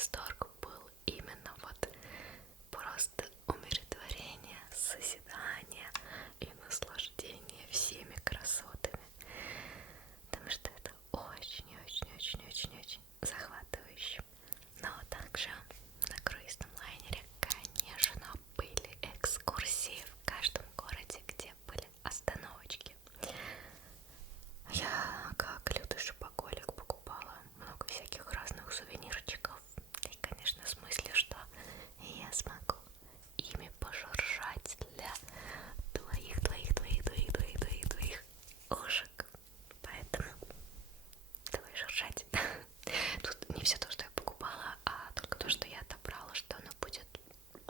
восторг был именно вот просто умиротворение, созидание и наслаждение всеми красотами, потому что это очень-очень-очень-очень-очень захватывающе. Но также на круизном лайнере, конечно, были экскурсии в каждом городе, где были остановочки. Я, как лютый шопоголик, покупала много всяких разных сувенирчиков. И, конечно, в смысле, что я смогу ими пошуршать для твоих ушек. Поэтому давай шуршать. Тут не все то, что я покупала, а только то, что я отобрала, что оно будет,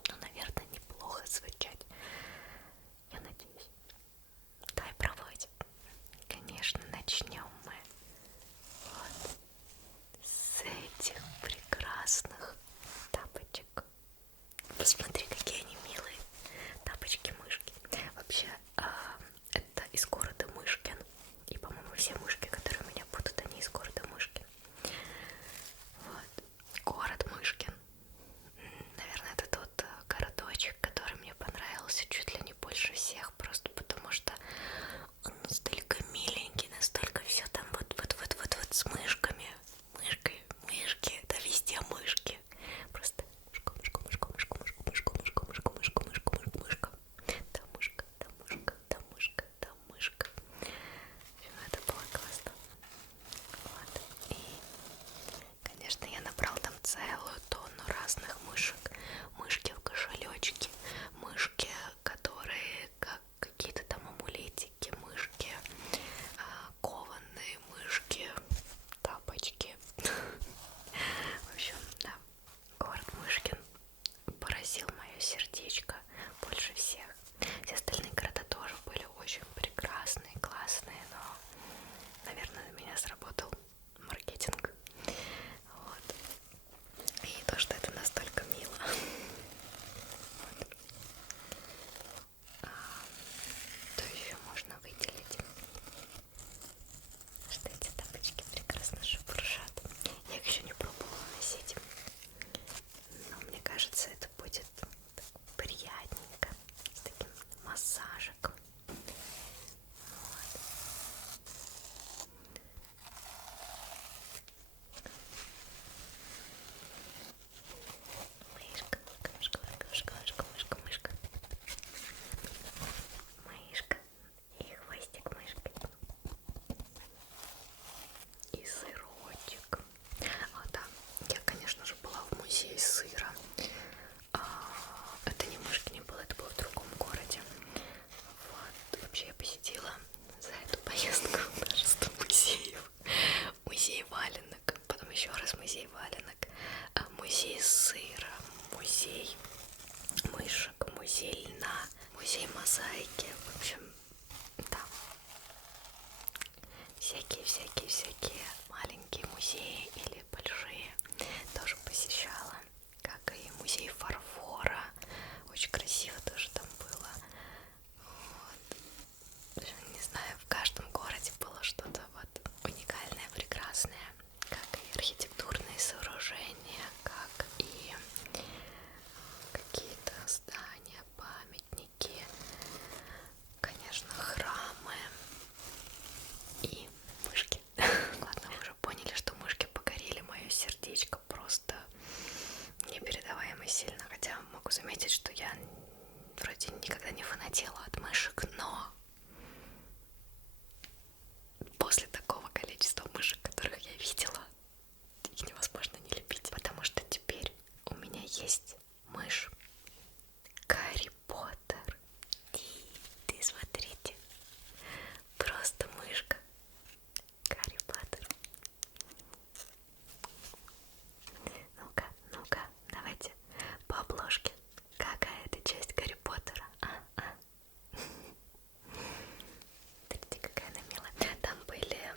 ну, наверное, неплохо звучать. Я надеюсь. Давай пробовать. Конечно, начнем мы вот с этих прекрасных тапочек. Посмотри, какие они милые. Тапочки-мышки. Вообще, это из города Мышкин. И, по-моему, все мышки, которые у меня будут, они из города Мышкин. Вот. Город Мышкин. Наверное, это тот городочек, который мне понравился чуть ли не больше всех. Просто потому что он настолько миленький, настолько все там вот с мышками. Мышки, да везде мышки. Просто мышка. Там мышка. Это было классно. Вот. И, конечно, я набрал там целую тонну разных мышек. Мышки в кошелечке, мышки, которые как какие-то там амулетики, мышки, кованые мышки, тапочки. В общем, да, город Мышкин поразил мое сердечко больше всех. Все остальные города тоже были очень прекрасные, классные, но, наверное, на меня сработал маркетинг. Вот. И то, что это настолько мило. Вот. То еще можно выделить, что эти тапочки прекрасно шуршат. Я их еще не пробовала носить, но мне кажется, это будет так приятненько, с таким массажиком. Вот. Мышка. Мышка и хвостик мышки. И сырочек. Да, я, конечно же, была в музее сыра. Это не Мышкин не был, это было в другом городе. Вот. Вообще я посетила за эту поездку множество музеев. Музей валенок, потом еще раз музей валенок, музей сыра, музей мышек, музей льна, музей мозаики. В общем, да. Всякие маленькие музеи или большие тоже посещала, как и музей фарфора, очень красиво тоже там было. Вот. Не знаю, в каждом городе было что-то вот уникальное, прекрасное, как и архитектурные сооружения, как и какие-то здания, памятники, конечно, храмы и мышки. Ладно, вы уже поняли, что мышки покорили мое сердечко просто непередаваемо сильно. Хотя могу заметить, что я вроде никогда не фанатела от мышек, но после такого количества мышек, которых я видела, их невозможно не любить. Потому что теперь у меня есть мышь Гарри Поттер. И смотрите, просто мышка Гарри Поттер. Ну-ка, давайте по обложке. Какая это часть Гарри Поттера? Смотрите, какая она милая. Там были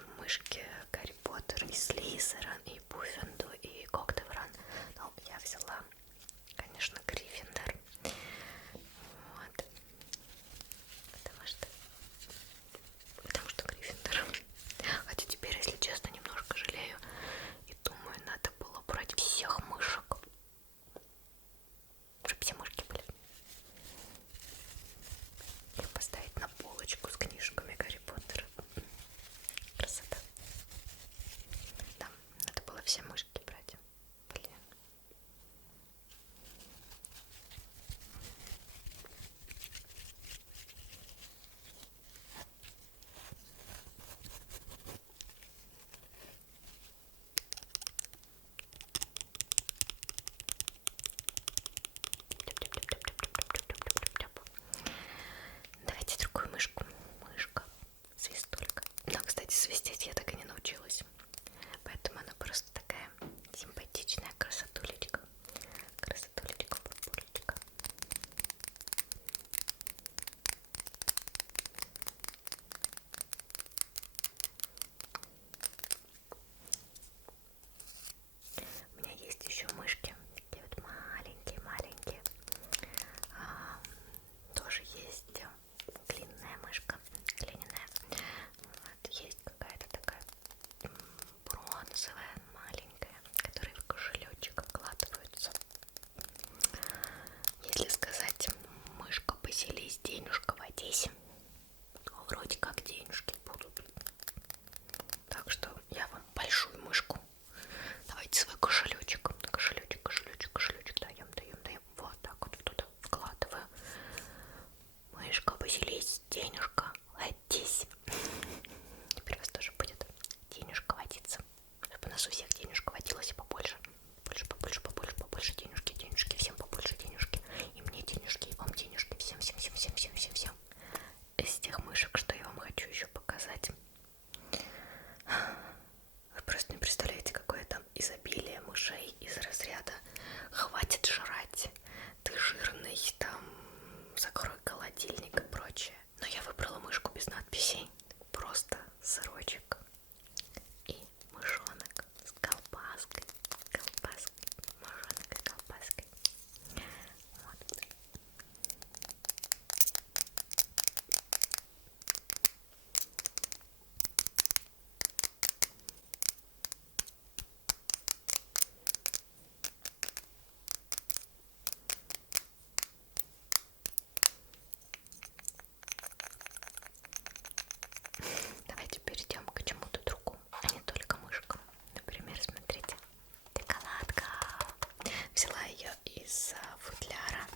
из футляра,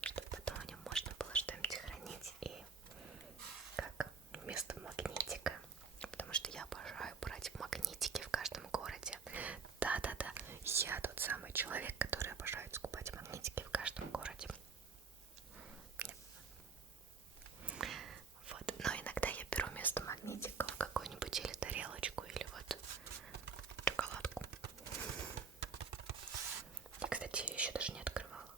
чтобы потом в нем можно было что-нибудь хранить и как вместо магнитика, потому что я обожаю брать магнитики в каждом городе. Да-да-да, я тот самый человек, который обожает скупать магнитики в каждом городе. Вот, но иногда я беру вместо магнитиков какую-нибудь или тарелочку, или вот шоколадку. И, кстати, я еще даже не открывала.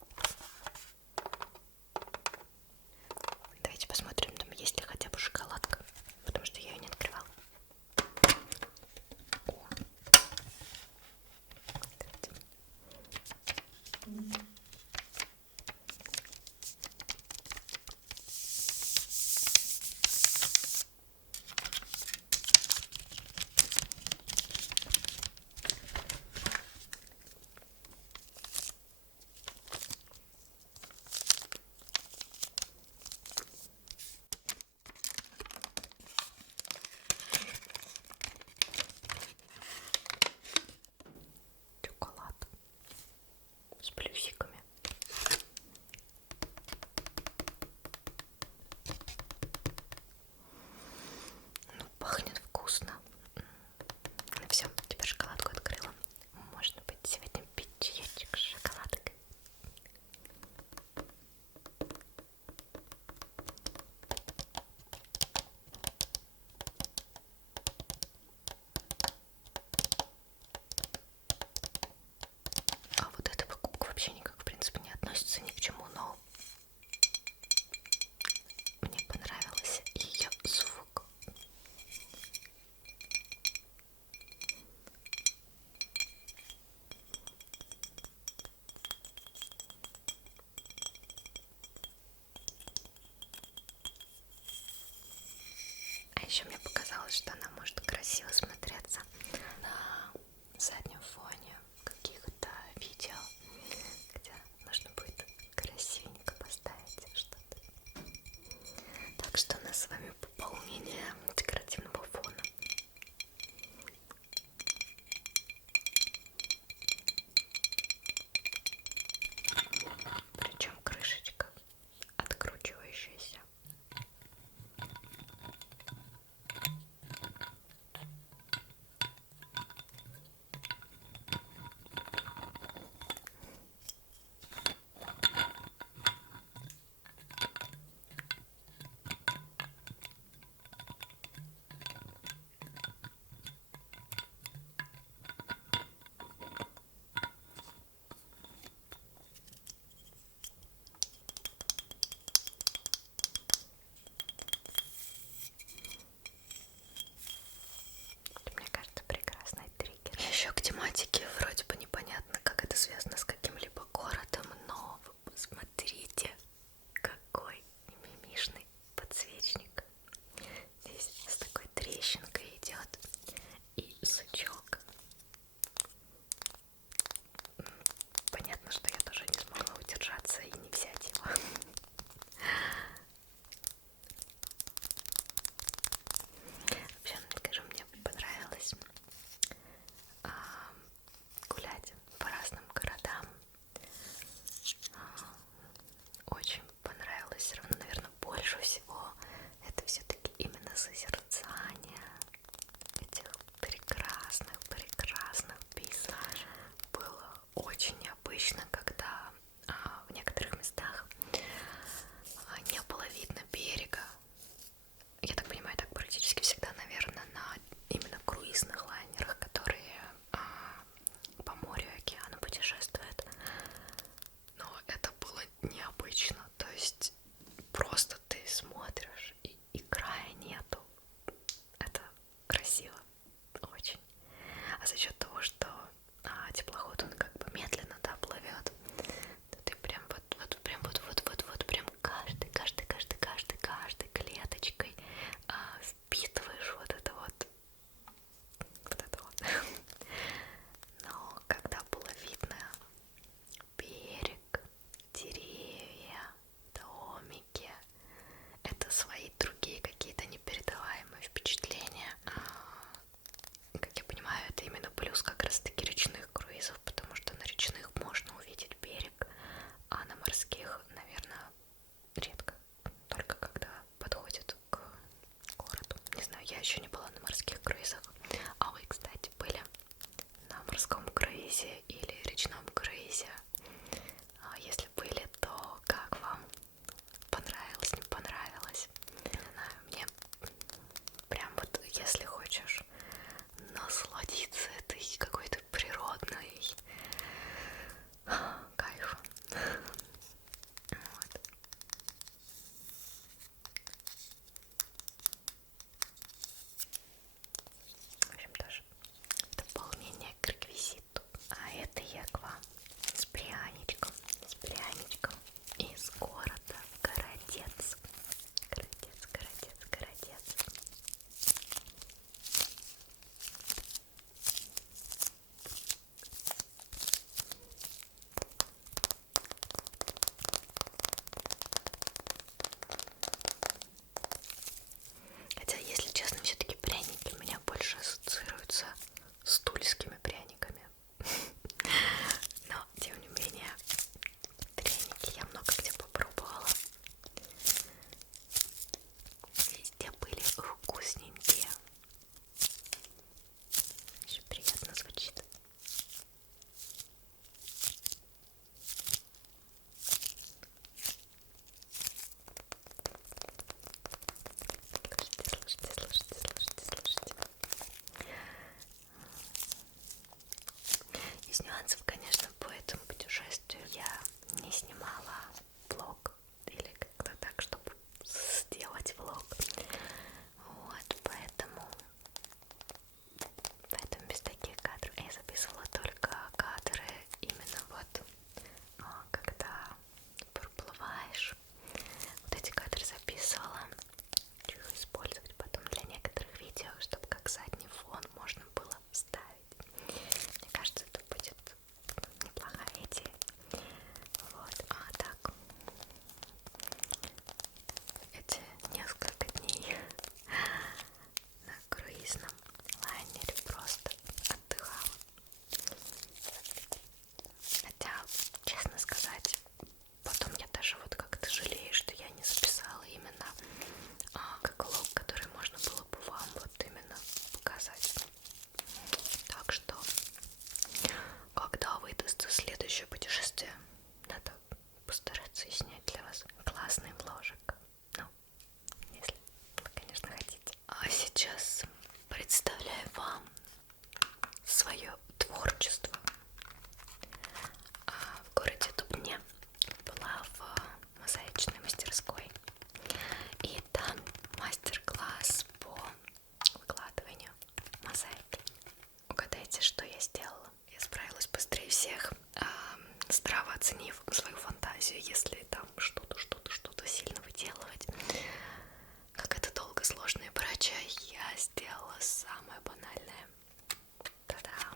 Давайте посмотрим, там есть ли хотя бы шоколадка, потому что я ее не открывала. О. Шоколад с плюсиками. Ну, пахнет вкусно. Ну все, теперь шоколадку открыла. Можно быть сегодня пить чаечек с шоколадкой. А вот эта покупка вообще никак, в принципе, не относится ни к чему, но мне понравился ее звук. А еще мне показалось, что она может красиво смотреться на заднем фоне каких-то видео, где нужно будет красивенько поставить что-то. Так что у нас с вами пополнение декоративного фона. Причем крышечка откручивающаяся. Мне кажется, прекрасный триггер. Еще к тематике вроде бы непонятно, как это связано с каким-либо городом, но вы посмотрите, какой мимишный подсвечник. Здесь с такой трещинкой идет и сучок. Понятно, что я тоже не смогла удержаться и не взять его. Вообще, скажу, мне понравилось гулять по разным городам круизе или речном круизе? Если были, то как вам? Понравилось, не понравилось? Не знаю, мне прям вот, если хочешь насладиться этой какой-то природной кайфом. Вот. В общем, тоже дополнение к реквизиту. А это я к вам с пряничком из города Городец. Городец. Хотя, если честно, все-таки пряники у меня больше ассоциируются с тульскими пряниками. Но, тем не менее, пряники я много где попробовала. Везде были вкусненькие. Очень приятно звучит. Слушайте. Из нюансов, конечно, по этому путешествию я не снимала влог или как-то так, чтобы сделать влог. Вот, поэтому без таких кадров я записывала только кадры именно вот когда проплываешь. Вот эти кадры записывала. Хочу их использовать потом для некоторых видео, чтобы как задний фон можно было вставить. Мне кажется, это будет неплохая идея. Вот, а так эти несколько дней на круизном лайнере просто отдыхала. Хотя, честно сказать, потом я даже вот как-то жалею, что я не записала именно как влог, который можно было бы вам вот именно показать. Так что, когда выдастся следующее путешествие, надо постараться и снять для вас классный вложек. Ну, если вы, конечно, хотите. А сейчас представляю вам свое творчество. В городе Дубне была в мозаичной мастерской, и там мастер-класс по выкладыванию мозаики. Угадайте, что я сделала? Я справилась быстрее всех, здраво оценив свою фантазию, если там что-то сильно выделывать. Как это долго, сложно и прочее, я сделала самое банальное. Та-дам!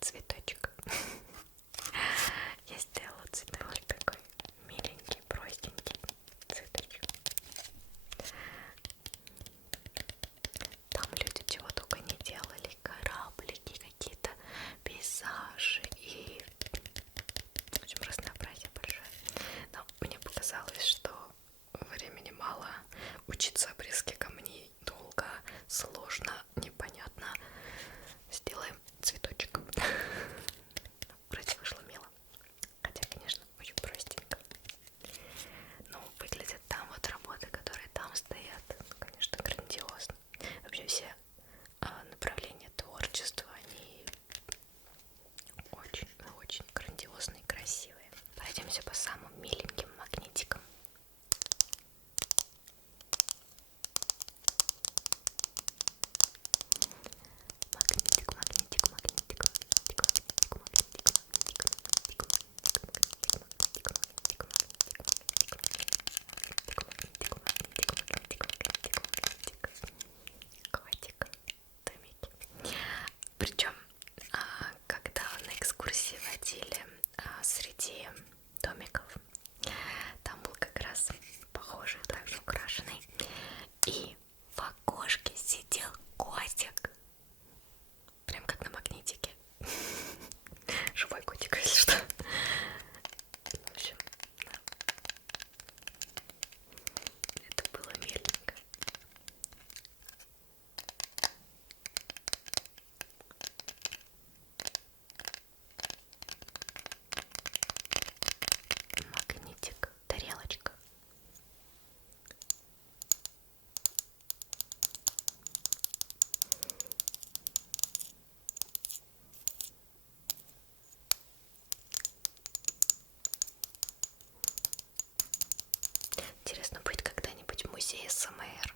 Цветочек. Я сделала цветочек такой миленький, простенький цветочек. Там люди чего только не делали, кораблики, какие-то пейзажи и в общем разнообразие большое. Но мне показалось, что времени мало, учиться обрезке камней долго, сложно, непонятно. Сделаем цветочек. Вроде вышло мило. Хотя, конечно, очень простенько. Но выглядят там вот работы, которые там стоят, конечно, грандиозно. Вообще все направления творчества, они очень грандиозные и красивые. Пройдемся по самым миленьким магнитикам. Котик, домики. Причем, когда на экскурсии водили среди домиков, там был как раз похожий, также украшенный, и в окошке сидел котик, прям как на магнитике. Живой котик, если что. В общем, да. Это было миленько. музей СМР.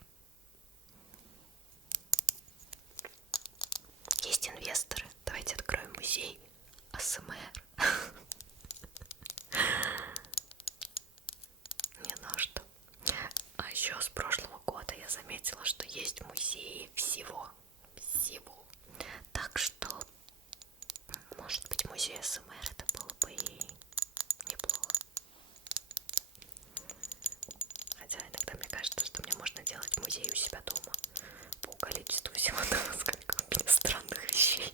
Есть инвесторы. Давайте откроем музей АСМР. Не, ну а что? А еще с прошлого года я заметила, что есть музеи всего. Так что, может быть, музей АСМР это было бы и неплохо. Хотя иногда мне кажется, что мне можно делать музей у себя дома по количеству всего того, сколько у меня странных вещей.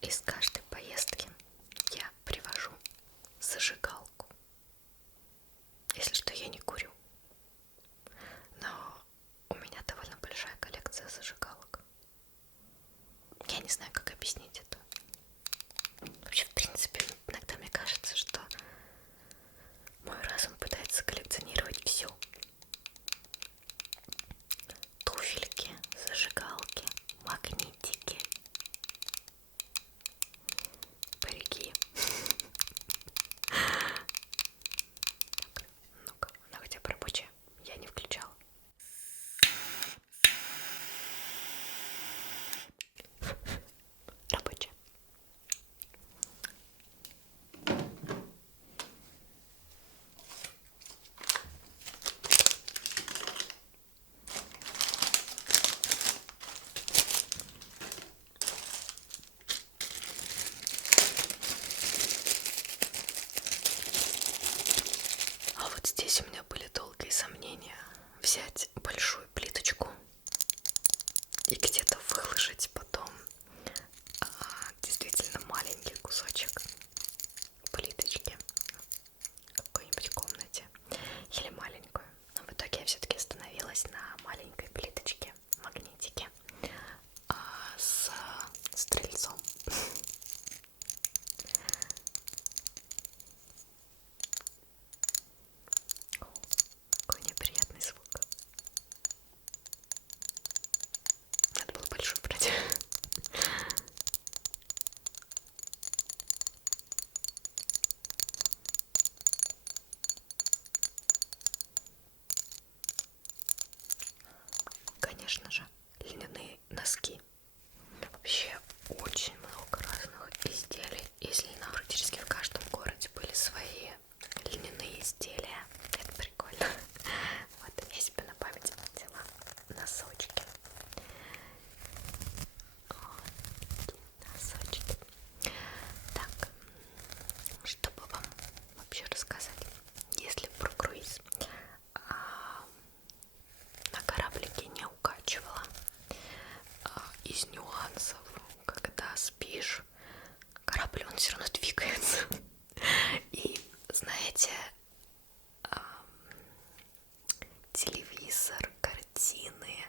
Из каждой поездки я привожу зажигалку. Если что, я не курю, но у меня довольно большая коллекция зажигалок. Я не знаю, как объяснить это. Вообще, в принципе, иногда мне кажется, что мой разум пытается коллекционировать все. Туфельки, зажигалки, магнитики, парики. Так, ну-ка, она хотя бы рабочая. Я не включала. Рабочая. А вот здесь у меня были долгие сомнения взять большую плиточку и где-то выложить потом действительно маленький кусочек плиточки в какой-нибудь комнате или маленькую. Но в итоге я все-таки остановилась на маленькой плиточке магнитике с стрельцом. Какой неприятный звук. Надо было большой брать. Конечно же, льняные носки. Вообще очень много разных изделий. Из льна практически в каждом городе были свои льняные изделия. Это прикольно. Вот я себе на память взяла носочки. Вот, носочки. Так, чтобы вам вообще рассказать, если про круиз, на кораблике не укачивала. Из нюансов, когда спишь, корабль он все равно двигается. И знаете, телевизор, картины,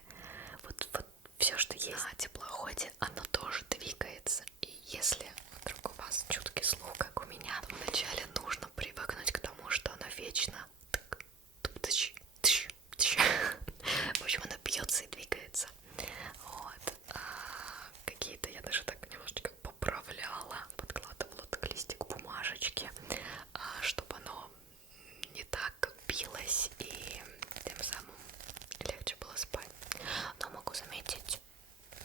вот все, что есть на теплоходе, оно тоже двигается. И если вдруг у вас чуткий слух, как у меня, то вначале нужно привыкнуть к тому, что оно вечно в общем, она бьется и двигается. Вот. Какие-то я даже так немножечко поправляла, подкладывала так листик бумажечки, чтобы оно не так билось и тем самым легче было спать. Но могу заметить,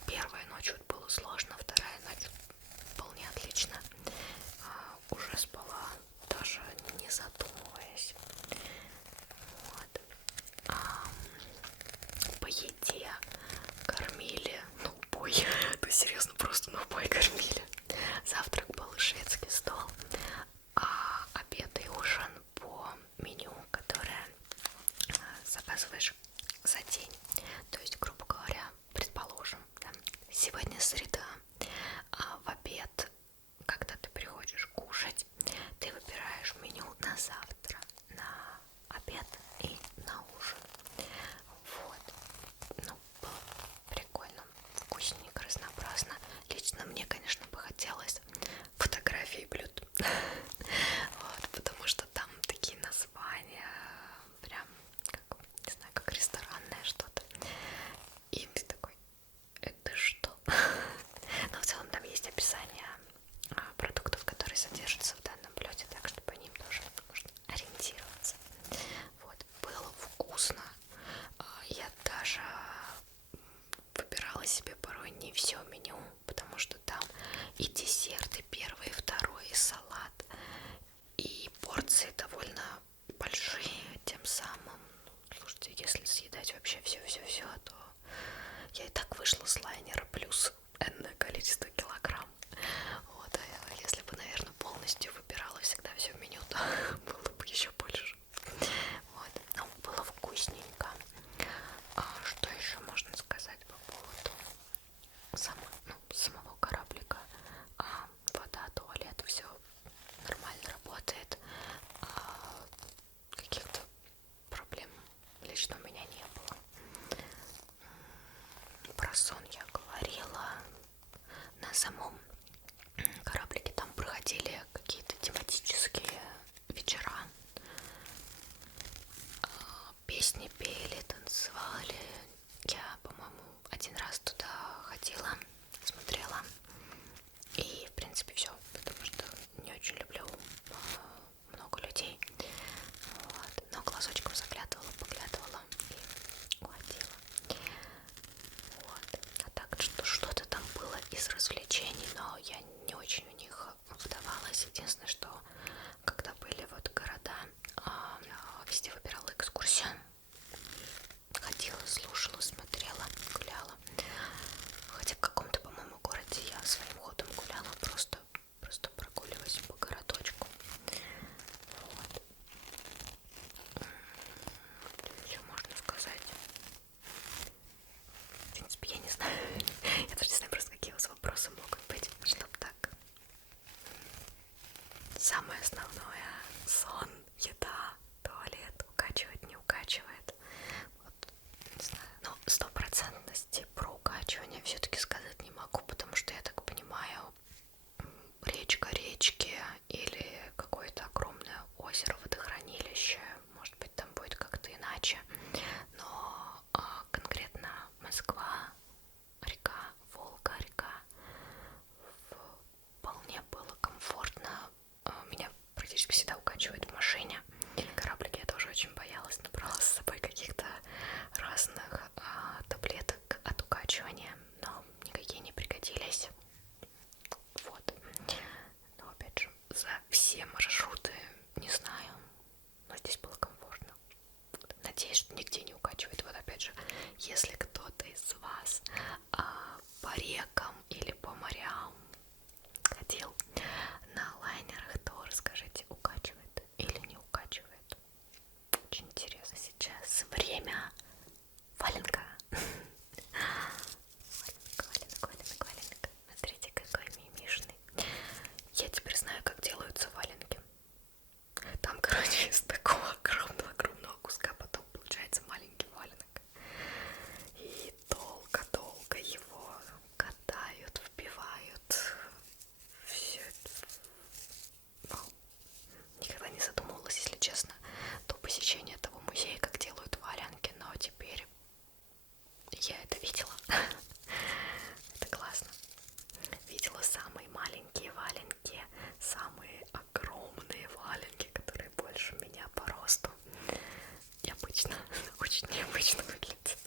первая ночь вот было сложно, вторая ночь вполне отлично. Уже спала, даже не задумываясь. Вот. По еде кормили, ну убой, то серьезно просто на убой кормили. Завтрак был шведский стол, а обед и ужин по меню, которое заказываешь за день. То есть, грубо говоря, предположим, да, сегодня среда, а в обед, когда ты приходишь кушать, ты выбираешь меню на завтра, на обед и на ужин. Вот. Ну, было прикольно, вкусненько, разнообразно. Лично мне, конечно, бы хотелось фотографии блюд. Вот, потому что там такие названия, прям, как, не знаю, как ресторанное что-то. И ты такой, это что? Но в целом там есть описание. вышла с лайнера плюс энное количество килограмм. Вот, а если бы, наверное, полностью выбирала всегда все меню, то было бы еще больше. Вот, но было вкусненько. Что еще можно сказать по поводу самого кораблика? Вода, туалет, все нормально работает. Каких-то проблем лично у меня не было. Про сон я говорила. На самом кораблике там проходили какие-то тематические вечера. Песни пели, танцевали. Я, по-моему, один раз туда ходила, смотрела. И, в принципе, все, потому что не очень люблю много людей. Вот. Но глазочком заглядывала, поглядывала и уходила. Вот. А так что-то там было из развлечений, но я не очень в них вдавалась. Единственное, что когда были вот города, я везде выбирала экскурсию. Ходила, слушала, смотрела, гуляла. Хотя в каком-то, по-моему, городе я своим ходом гуляла, просто прогуливаясь по городочку. Вот. Что можно сказать? В принципе, я не знаю. Я даже не знаю просто, какие у вас вопросы могут быть, чтоб так. Самое основное: сон, еда, туалет, укачивает, не укачивает. Вот, не знаю. Но стопроцентности про укачивание все-таки сказать не могу, потому что я так понимаю, речка речки или какое-то огромное озеро, водохранилище, может быть, там будет как-то иначе. Но конкретно Москва, река, Волга, река, вполне было комфортно. Меня практически всегда укачивает в машине. Кораблики я тоже очень боялась, набрала с собой каких-то разных таблеток от укачивания, но никакие не пригодились. Вот. Но опять же, за все маршруты не знаю, но здесь было комфортно. Надеюсь, что нигде не укачивает. Вот опять же, если кто-то из вас по рекам или по морям ходил на лайнерах, то расскажите, укачивает или не укачивает. Очень интересно. Сейчас время валенка. Валенок. Смотрите, какой мимишный. Я теперь знаю, как делаются валенки. Там, короче, из такого огромного куска потом получается маленький валенок. И долго его катают, вбивают. Все это. Никогда не задумывалась, если честно, до посещения этого музея, как делают валенки, но теперь я это видела. Это классно. Видела самые маленькие валенки, самые огромные валенки, которые больше меня по росту. Необычно, очень необычно выглядит.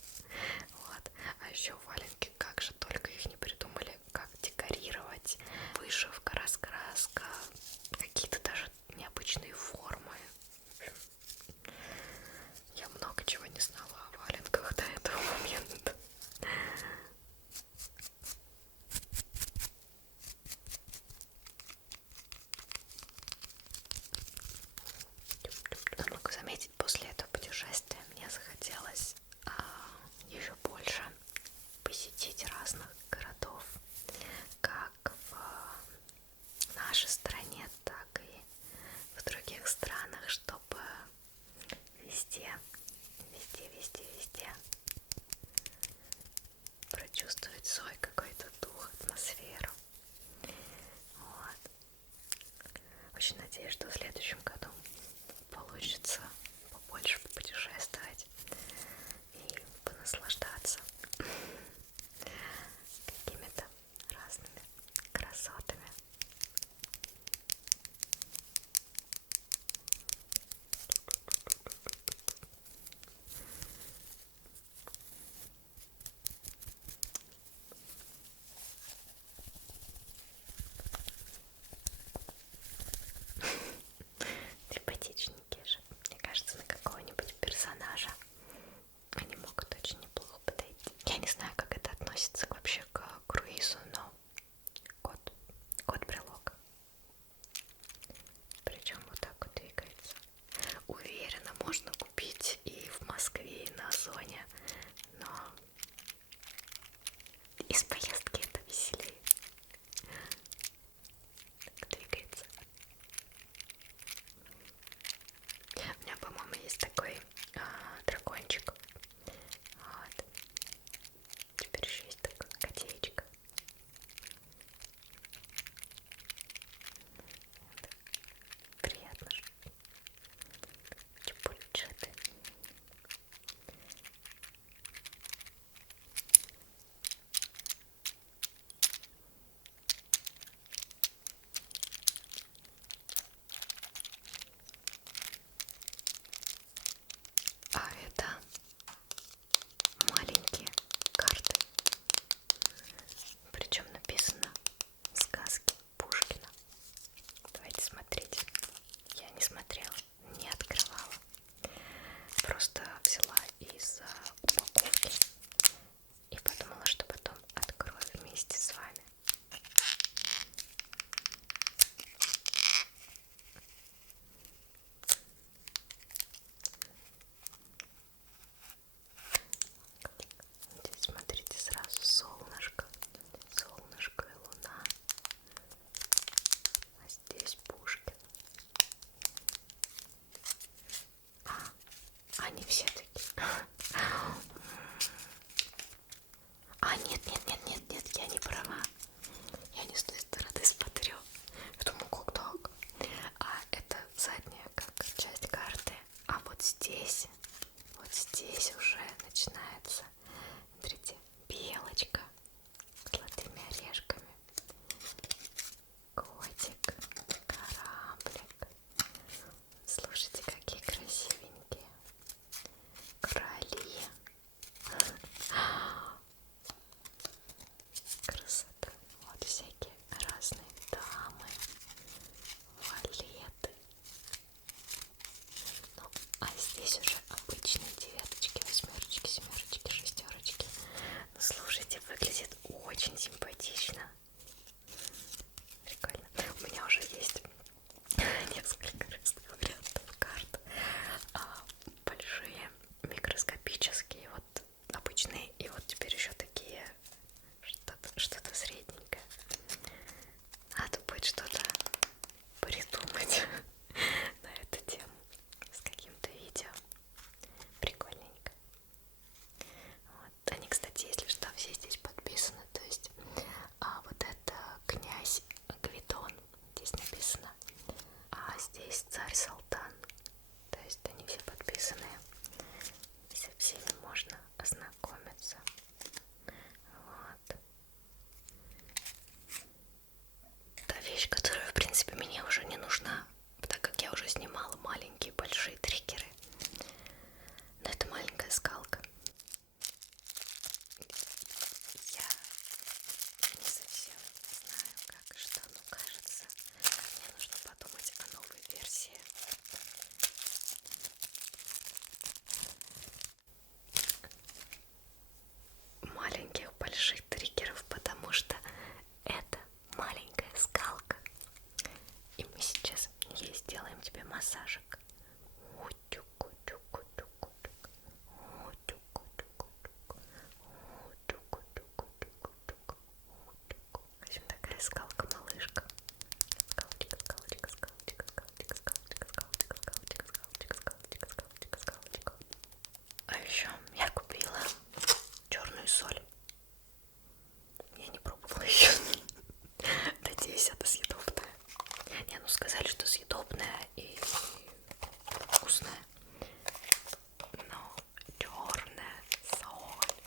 Вот. А еще валенки, как же только их не придумали, как декорировать. Вышивка, раскраска, какие-то даже необычные формы. Я много чего не знала о валенках до этого момента. Но могу заметить, после этого путешествия мне захотелось еще больше посетить разных городов, как в нашей стране, так и в других странах, чтобы везде прочувствовать свой какой-то дух, атмосферу. Вот. Очень надеюсь, что в следующем году получится побольше попутешествовать и понаслаждаться какими-то разными красотами. Симпатичненькие же, мне просто взяла из упаковки и подумала, что потом открою вместе с вами. Здесь смотрите сразу солнышко, солнышко и луна, а здесь Пушкин. Они все такие. Нет, я не права. Я не с той стороны смотрю. Я думаю, как так? А это задняя как часть карты. А вот здесь уже начинается, смотрите, белочка с золотыми орешками, котик, кораблик. Слушайте, какие красивенькие короли. Красота. Вот всякие разные дамы, валеты. Ну, а здесь уже обычные девяточки, восьмерочки, семерочки, шестерочки. Ну, слушайте, выглядит очень симпатично. Прикольно. У меня уже есть несколько разных вариантов карт. Большие, микроскопические, вот обычные, и вот теперь еще такие, что-то средненькое. Надо будет что-то придумать на эту тему с каким-то видео. Прикольненько. Вот. Они, кстати, если что, все здесь подписаны. То есть вот это князь Гвидон, здесь написано. А здесь царь Салтан. То есть они все подписаны. И со всеми можно ознакомиться. Вот. Та вещь, которая, в принципе, мне уже не нужна, так как я уже снимала маленькие, большие триггеры. Но это маленькая скалка. Я не совсем знаю, как и что, но кажется, мне нужно подумать о новой версии. Маленьких больших триггеров, потому что это маленькая скалка. И мы сейчас ей сделаем тебе массажик. В общем, такая скалка-малышка. Скалочка, скалочка, скалочка, скалочка, скалочка, скалочка, скалочка, скалочка, скалочка, скалочка, скалочка. А еще я купила черную соль. Я не пробовала еще. Надеюсь, это съедобное. Не, ну сказали, что съедобное и вкусное. Но черная соль.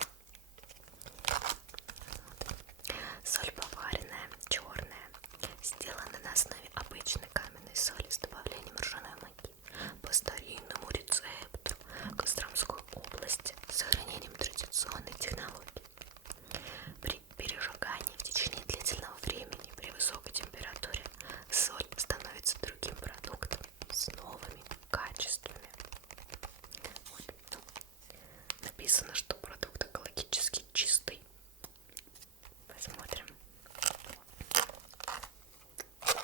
Соль поваренная, черная, сделана на основе обычной каменной соли с добавлением ржаной муки по старинному рецепту Костромской области с сохранением традиционной технологии. При пережигании в течение длительного времени при высокой температуре соль становится другим продуктом с новыми качествами. Вот, ну, написано, что продукт экологически чистый. Посмотрим.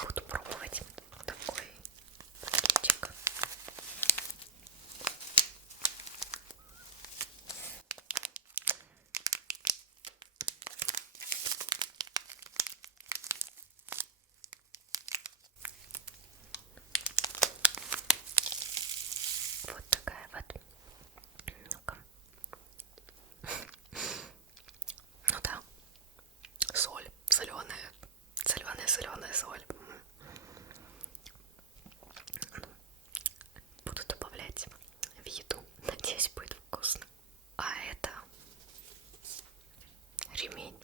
Буду пробовать такой пакетик. Вот такая вот. Ну-ка. Ну да. Соль. Соленая. Соленая соль. Буду добавлять в еду. Надеюсь, будет вкусно. А это ремень.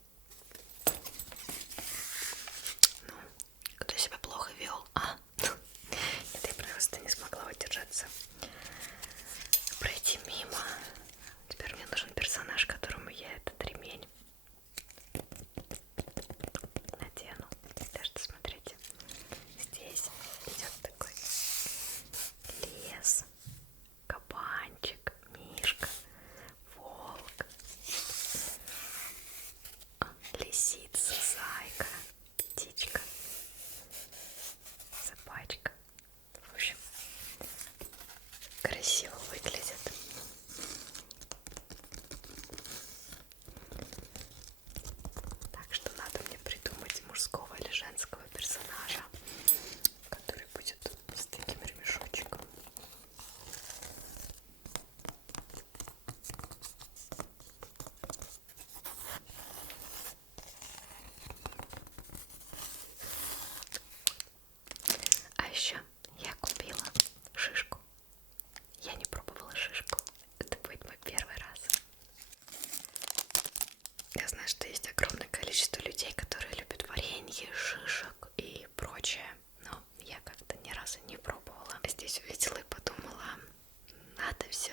Ну, кто себя плохо вел? Это я просто не смогла удержаться. Пройти мимо. Теперь мне нужен персонаж, которому я этот ремень надену. Так что смотрите. Здесь идет такой лес, кабанчик,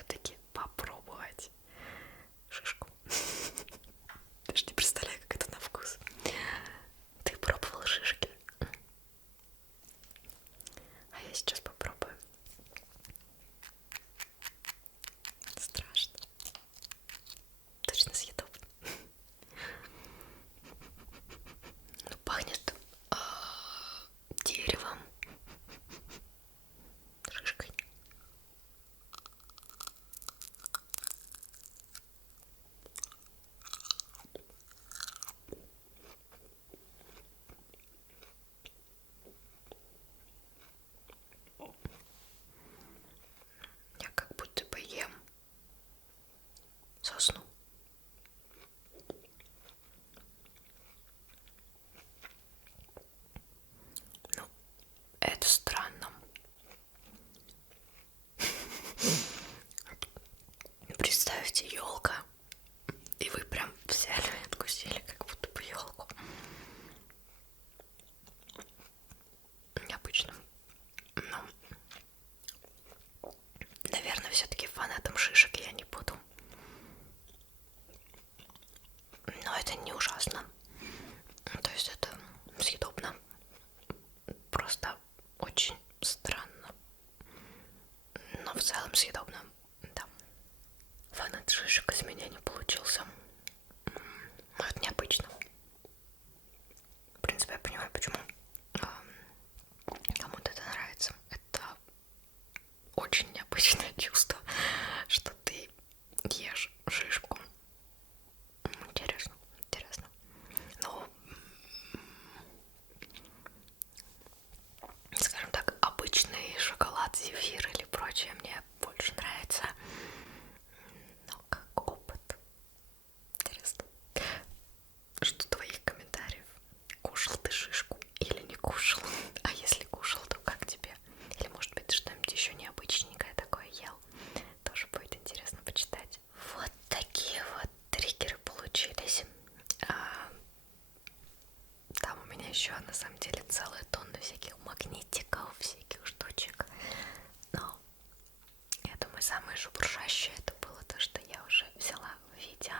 все-таки попробовать шишку. Даже не представляю, как это на вкус. Ты пробовал шишки? А я сейчас попробую. Страшно. Точно съедобно. Ну, пахнет деревом, шишкой. Я как будто бы ем сосну. Ну, это странно. Представьте, елка, и вы прям взяли и откусили, как будто бы елку. Необычно. Но, наверное, все-таки фанатом шишек я не буду. Но это не ужасно. То есть это съедобно. Просто очень странно. Но в целом съедобно. Да. Фанат шишек из меня не получился. Но это необычно. В принципе, я понимаю, почему кому-то это нравится. Это очень необычное чувство, что ты ешь шишку. Интересно, интересно. Ну, скажем так, обычный шоколад, зефир или прочее мне больше нравится. Но как опыт. Интересно. Жду твоих комментариев. Кушал ты шишку или не кушал? А если кушал, то как тебе? Или может быть ты что-нибудь еще необычненькое такое ел? Тоже будет интересно почитать. Вот такие вот триггеры получились. Там у меня еще на самом деле целая тонна всяких магнитиков, всяких штучек. Но я думаю, самое шебуршащее это было то, что я уже взяла в видео.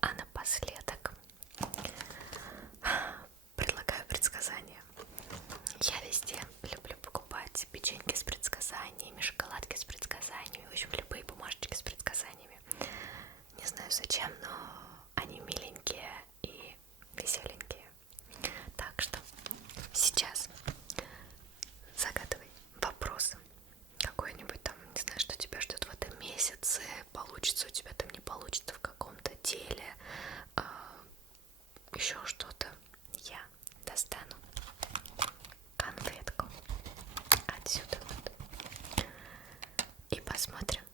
А напоследок предлагаю предсказания. Я везде люблю покупать печеньки с предсказаниями, шоколадки с предсказаниями, в общем, любые бумажечки с предсказаниями. Не знаю зачем, но они миленькие и веселенькие. Так что сейчас загадывай вопрос какой-нибудь там, не знаю, что тебя ждет в этом месяце, получится у тебя там, не получится в каком-то деле, еще что-то. Я достану конфетку отсюда вот и посмотрим,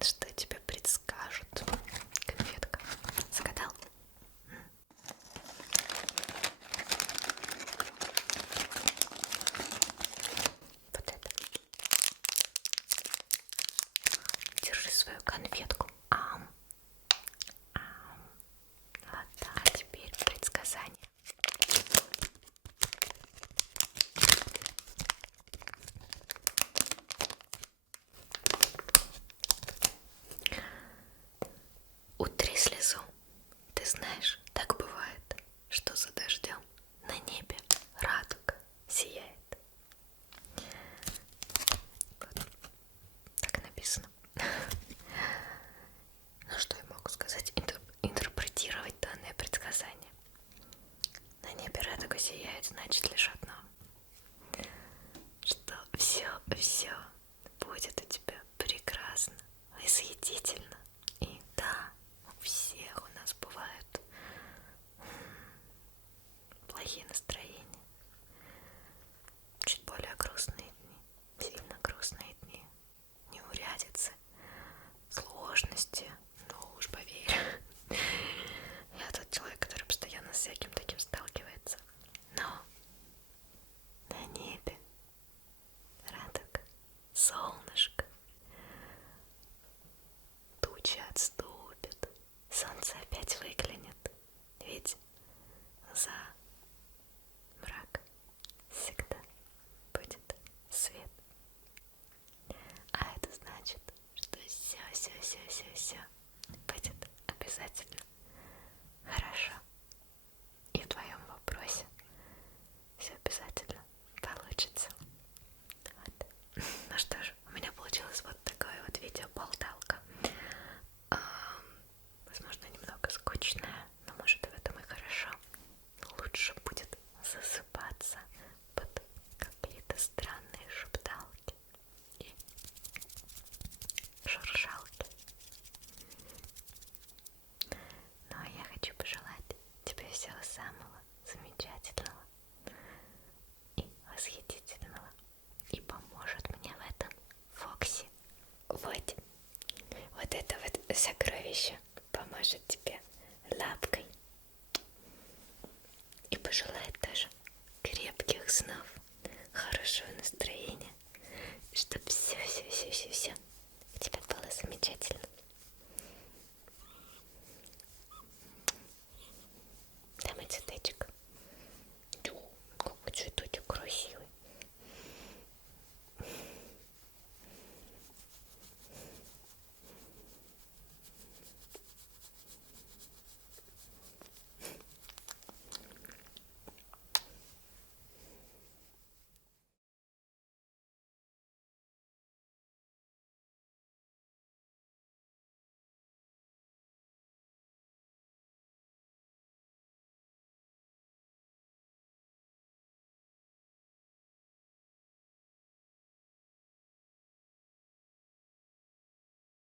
что тебе предскажут. Конфетка. Загадал? Вот это. Держи свою конфетку. Вот так. А теперь предсказание. Утри слезу. Ты знаешь, так бывает, что за дождем на небе радуга сияет. Вот. Так написано. Ну что я могу сказать? Интерпретировать данное предсказание. На небе радуга сияет, значит лишь одно. Что все будет у тебя прекрасно, восхитительно. И да, у всех у нас бывают плохие настроения, чуть более грустные дни, сильно грустные дни, неурядицы, сложности. Ну уж поверь, я тот человек, который постоянно с всяким таким сталкивается. Но на небе радуга, солнышко, тучи отступят, солнце опять выглянет, ведь за мрак всегда будет свет. А это значит, что все все будет обязательно хорошо. И в твоем вопросе все обязательно получится. Вот. Ну что ж, у меня получилось вот такое вот видео-болталка. Возможно, немного скучная, но может в этом и хорошо. Лучше будет засыпаться под какие-то странные шепталки и шуршалки. Ну а я хочу пожелать тебе всего самого замечательного и восхитительного. И поможет мне в этом Фокси. Вот это вот сокровище поможет тебе лапкой. И пожелает тоже крепких снов, хорошего настроения, чтобы все